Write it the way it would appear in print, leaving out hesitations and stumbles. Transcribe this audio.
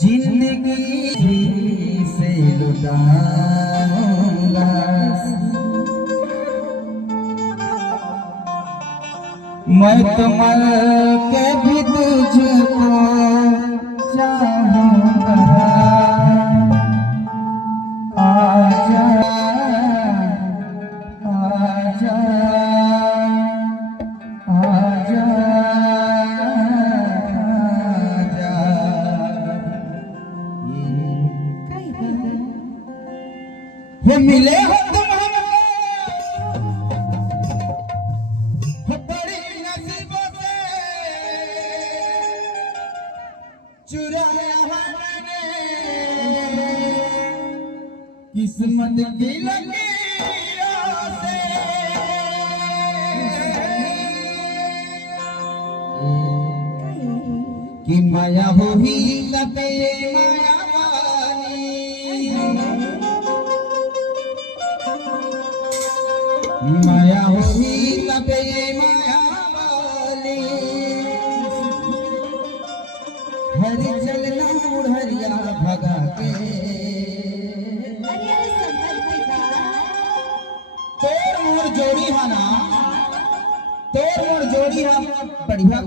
जिंदगी से लुटाऊंगा मैं तो मर के भी तुझको चाहूंगा। आजा आजा आजा ये मिले हो तुम हमको बड़ी नसीबों से चुराया मैंने किस्मत की लकीरों से। कि माया हुई तबे माया माया हुई तबे माया वाली हरि चलना उड़हरिया भगा के। तोर मोर जोड़ी है ना, तोर मोर जोड़ी है बढ़िया।